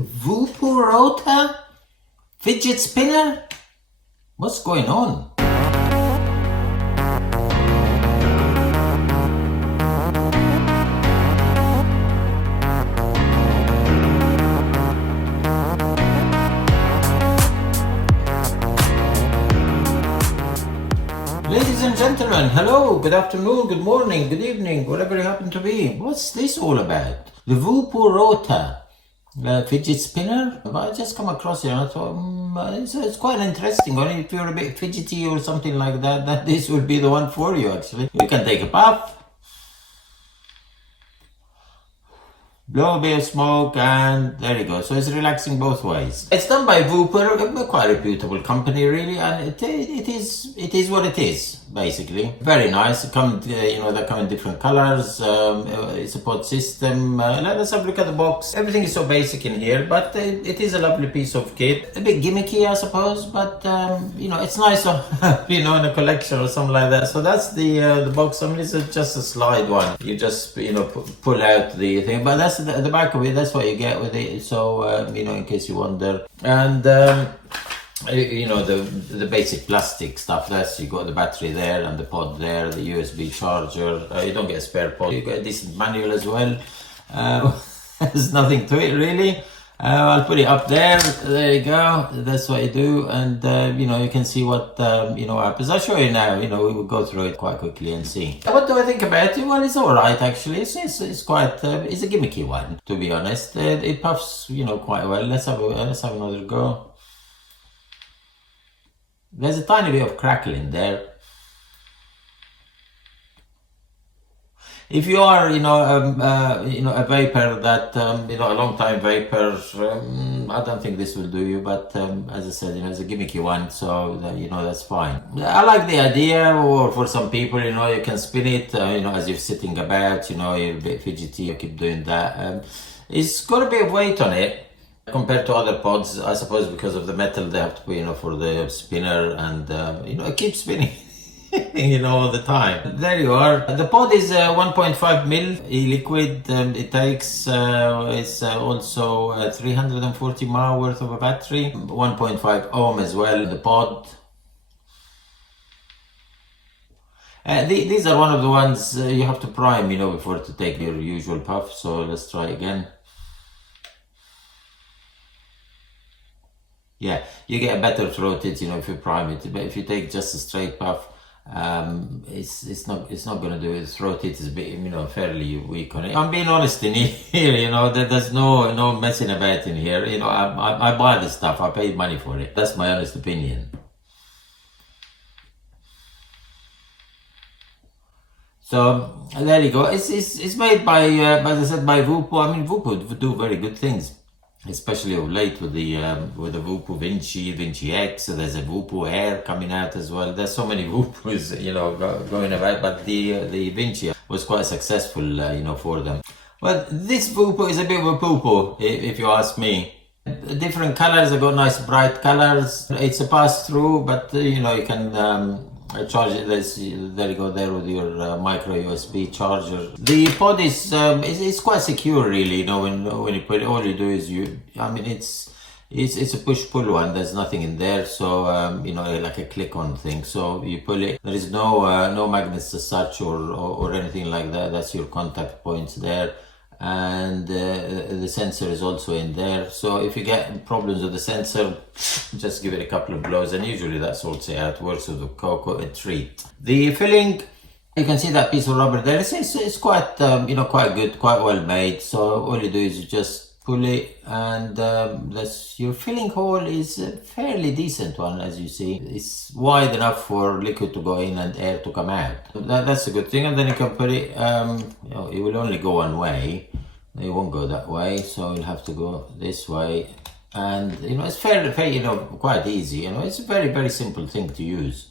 Voopoo Rota? Fidget Spinner? What's going on? Ladies and gentlemen, hello, good afternoon, good morning, good evening, whatever you happen to be. What's this all about? The Voopoo Rota fidget spinner? I just come across it and I thought, it's quite interesting. Only if you're a bit fidgety or something like that, that this would be the one for you actually. You can take a puff, blow a bit of smoke, and there you go. So it's relaxing both ways. It's done by Voopoo, quite a reputable company really, and it is what it is basically. Very nice. It come, they come in different colors. It's a pod system. Let's have a look at the box. Everything is so basic in here, but it is a lovely piece of kit. A bit gimmicky, I suppose, but it's nice to have, in a collection or something like that. So that's the box. I mean, it's just a slide one. You just pull out the thing, but that's the back of it. That's what you get with it. So in case you wonder, and the basic plastic stuff. That's, you got the battery there and the pod there, the USB charger. You don't get a spare pod. You got a decent manual as well. There's nothing to it really. I'll put it up there. There you go. That's what you do, and you can see what happens. I'll show you now. We will go through it quite quickly and see. What do I think about it? Well, it's all right actually. It's quite it's a gimmicky one, to be honest. It puffs quite well. Let's have another go. There's a tiny bit of crackle in there. If you are, a vapor that, a long time vapor, I don't think this will do you. But as I said, it's a gimmicky one, so that's fine. I like the idea, or for some people, you can spin it, as you're sitting about, you're a bit fidgety, you keep doing that. It's got a bit of weight on it compared to other pods, I suppose, because of the metal they have to put, for the spinner, and it keeps spinning. All the time. There you are. The pod is 1.5 mil e-liquid. It takes, it's also 340 mAh worth of a battery, 1.5 ohm as well, the pod. These are one of the ones you have to prime, before to take your usual puff. So let's try again. Yeah, you get a better throated, if you prime it. But if you take just a straight puff, it's not going to do it. Throated is a bit, fairly weak on it. I'm being honest in here, there's no messing about in here. I buy this stuff. I paid money for it. That's my honest opinion. So there you go. It's made by, as I said, by Voopoo. I mean, Voopoo do very good things, especially of late with the Voopoo Vinci X. So there's a Voopoo Air coming out as well. There's so many Voopoos, going about, but the Vinci was quite successful, for them. Well, this Voopoo is a bit of a poo-poo, if you ask me. Different colors, they've got nice bright colors. It's a pass-through, but you can charge it. There you go, there with your micro USB charger. The pod is quite secure really. When you put it, all you do is it's a push-pull one. There's nothing in there, so like a click-on thing. So you pull it. There is no magnets as such or anything like that. That's your contact points there. And the sensor is also in there. So if you get problems with the sensor, just give it a couple of blows, and usually that sorts it out. Works with the cocoa, a treat. The filling, you can see that piece of rubber there. It's quite quite good, quite well made. So all you do is you just pull it, and your filling hole is a fairly decent one, as you see. It's wide enough for liquid to go in and air to come out. That's a good thing. And then you can put it, it will only go one way. It won't go that way, so you'll have to go this way. And it's fairly quite easy. It's a very, very simple thing to use.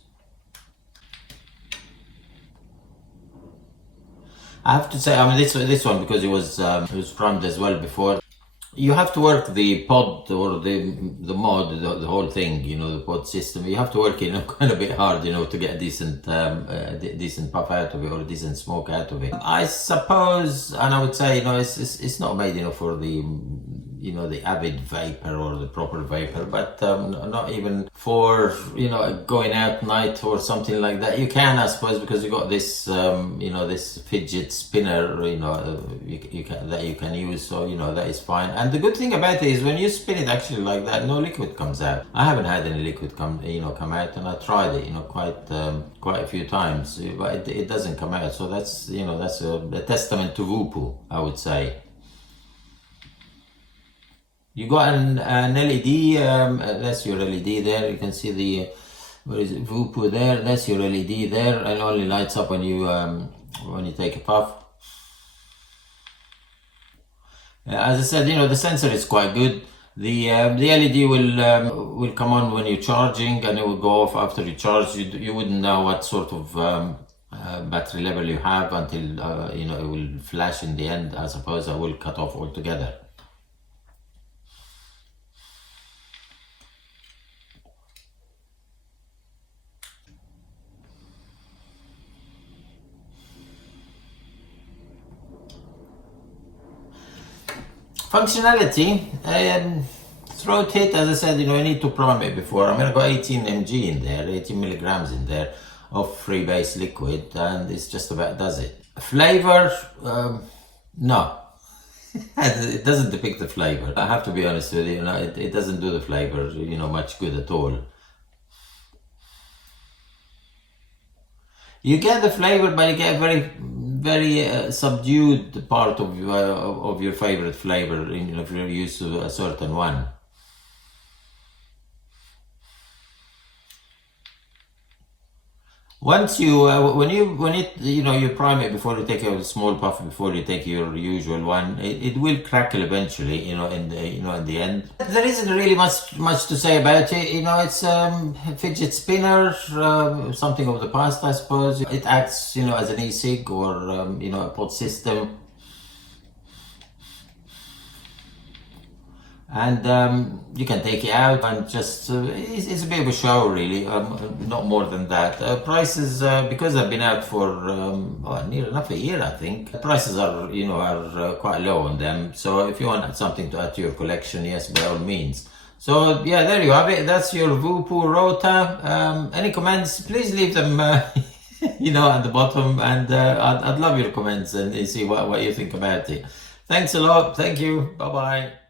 I have to say, I mean, this one, because it was primed as well before. You have to work the pod or the mod, the whole thing, the pod system. You have to work it quite a bit hard, to get a decent puff out of it, or a decent smoke out of it. I suppose, and I would say, it's not made, for the you know, the avid vapor or the proper vapor, but not even for, you know, going out night or something like that. You can, I suppose, because you got this, you know, this fidget spinner, you know, you can use, so, you know, that is fine. And the good thing about it is when you spin it actually like that, no liquid comes out. I haven't had any liquid come out, and I tried it, you know, quite a few times, but it doesn't come out. So that's, you know, that's a testament to Voopoo, I would say. You got an LED, that's your LED there. You can see the, what is it, Voopoo there. That's your LED there. It only lights up when you take a puff. As I said, you know, the sensor is quite good. The LED will come on when you're charging, and it will go off after you charge. You wouldn't know what sort of battery level you have until you know, it will flash in the end. I suppose I will cut off altogether. Functionality, throat hit, as I said, you know, I need to prime it before. I mean, I got 18 mg in there, 18 milligrams in there of free-base liquid, and it's just about does it. Flavor, no. It doesn't depict the flavor. I have to be honest with you, you know, it doesn't do the flavor, you know, much good at all. You get the flavor, but you get a very subdued part of your favorite flavor, you know, if you're used to a certain one. Once you when it you know, you prime it before you take a small puff, before you take your usual one, it will crackle eventually, you know, in the end. There isn't really much to say about it. You know, it's fidget spinner, something of the past, I suppose. It acts, you know, as an e-cig or you know, a pod system. And you can take it out and just it's a bit of a show, really, not more than that. Prices, because I've been out for near enough a year, I think, prices are, you know, are quite low on them. So if you want something to add to your collection, yes, by all means. So yeah, there you have it. That's your Voopoo Rota. Any comments, please leave them you know, at the bottom, and I'd love your comments and see what you think about it. Thanks a lot. Thank you. Bye bye.